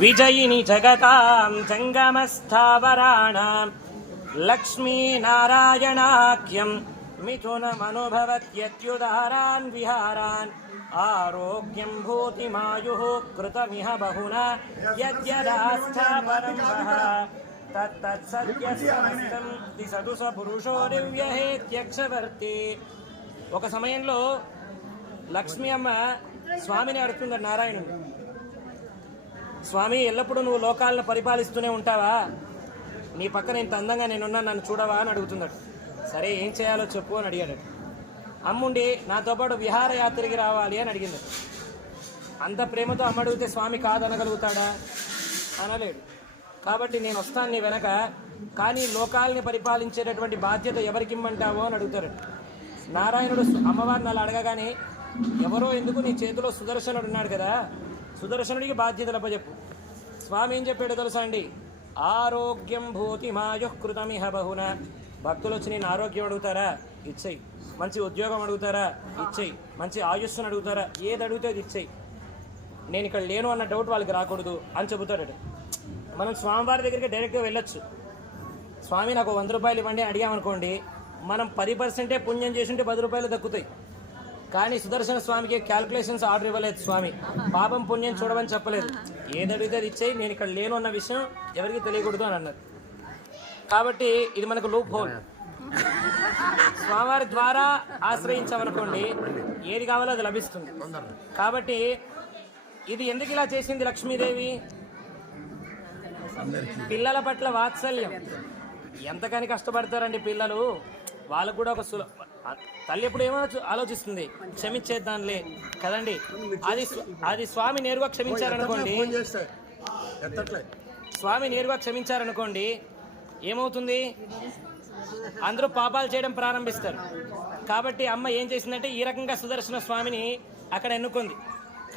విజయిని జగతాం జంగమస్థావరాణాం లక్ష్మీనారాయణాఖ్యం మిథునమనుభవత్యత్యుదారాన్ విహారాన్ ఆరోగ్యం భూతిమాయుః కృతమిహ బహునా యద్యదాస్థాపరం వః తత్తత్సత్యసమస్తం దిశతు స పురుషో దివ్యహేత్యక్షవర్తి. ఒక సమయంలో లక్ష్మీ అమ్మ స్వామిని అడుగుతుంది నారాయణుడు, స్వామి ఎల్లప్పుడూ నువ్వు లోకాలను పరిపాలిస్తూనే ఉంటావా? నీ పక్కన ఇంత అందంగా నేనున్నా, నన్ను చూడవా అని అడుగుతున్నాడు. సరే ఏం చేయాలో చెప్పు అని అడిగాడు. అమ్ముండి నాతో పాటు విహారయాత్రికి రావాలి అని అడిగింది. అంత ప్రేమతో అమ్మ అడిగితే స్వామి కాదనగలుగుతాడా? అనలేడు. కాబట్టి నేను వస్తాను నీ వెనక, కానీ లోకాలని పరిపాలించేటటువంటి బాధ్యత ఎవరికి ఇమ్మంటావో అని అడుగుతాడు. నారాయణుడు అమ్మవారిని అలా అడగగానే, ఎవరో ఎందుకు, నీ చేతిలో సుదర్శనుడు ఉన్నాడు కదా, సుదర్శనుడికి బాధ్యతలు అప్పచెప్పు. స్వామి ఏం చెప్పాడో తెలుసా అండి? ఆరోగ్యం భూతి మాయుః కృతమిహ బహున. భక్తులు వచ్చి నేను ఆరోగ్యం అడుగుతారా? ఇచ్చేయి. మంచి ఉద్యోగం అడుగుతారా? ఇచ్చేయి. మంచి ఆయుస్సును అడుగుతారా? ఏది అడిగితే అది ఇచ్చేయి. నేను ఇక్కడ లేను అన్న డౌట్ వాళ్ళకి రాకూడదు అని చెబుతాడు. మనం స్వామివారి దగ్గరికి డైరెక్ట్గా వెళ్ళొచ్చు. స్వామి నాకు 100 రూపాయలు ఇవ్వండి అడిగామనుకోండి, మనం 10% పుణ్యం చేసింటే 10 రూపాయలు దక్కుతాయి. కానీ సుదర్శన స్వామికి క్యాల్కులేషన్స్ ఆర్డర్ ఇవ్వలేదు. స్వామి పాపం పుణ్యం చూడమని చెప్పలేదు. ఏది అడిగితే అది ఇచ్చేయి, నేను ఇక్కడ లేను అన్న విషయం ఎవరికి తెలియకూడదు అని అన్నారు. కాబట్టి ఇది మనకు లూప్ హోల్. స్వామివారి ద్వారా ఆశ్రయించామనుకోండి, ఏది కావాలో అది లభిస్తుంది. కాబట్టి ఇది ఎందుకు ఇలా చేసింది లక్ష్మీదేవి? పిల్లల పట్ల వాత్సల్యం. ఎంతకని కష్టపడతారండి పిల్లలు, వాళ్ళకు కూడా ఒక తల్లి ఎప్పుడు ఏమో ఆలోచిస్తుంది, క్షమించేద్దాంలే కదండి. అది స్వామి నేరుగా క్షమించారనుకోండి, స్వామి నేరుగా క్షమించారనుకోండి ఏమవుతుంది? అందరూ పాపాలు చేయడం ప్రారంభిస్తారు. కాబట్టి అమ్మ ఏం చేసిందంటే ఈ రకంగా సుదర్శన స్వామిని అక్కడ ఎన్నుకుంది.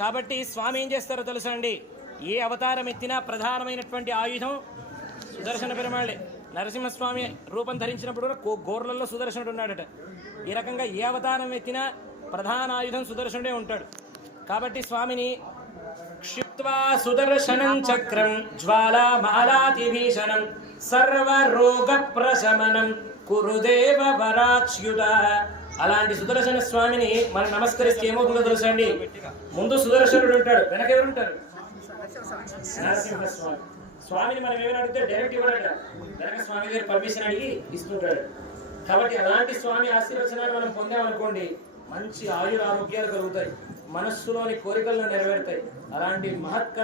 కాబట్టి స్వామి ఏం చేస్తారో తెలుసా అండి? ఏ అవతారం ఎత్తినా ప్రధానమైనటువంటి ఆయుధం సుదర్శన పెరుమాళే. నరసింహస్వామి రూపం ధరించినప్పుడు కూడా గోర్లలో సుదర్శనుడు ఉన్నాడట. ఈ రకంగా ఏ అవతారం ఎత్తినా ప్రధాన ఆయుధం సుదర్శనుడే ఉంటాడు. కాబట్టి స్వామిని క్షిప్త్వా సుదర్శనం చక్రం జ్వాలామాలాతిభీషణం సర్వరోగ ప్రశమనం కురుదేవ వరాచ్యుత. అలాంటి సుదర్శన స్వామిని మనం నమస్కరిస్తే ఏమవుతుందో తెలుసా అండి? ముందు సుదర్శనుడు ఉంటాడు, వెనక ఎవరుంటారు? నరసింహస్వామి. స్వామిని మనం ఏమైనా అడిగితే డైరెక్ట్ ఇవ్వడట, వెనక స్వామి గారి పర్మిషన్ అడిగి ఇస్తుంటాడు. కాబట్టి అలాంటి స్వామి ఆశీర్వచనాలు మనం పొందామనుకోండి, మంచి ఆయుర ఆరోగ్యాలు కలుగుతాయి, మనస్సులోని కోరికలను నెరవేరుతాయి. అలాంటి మహత్కర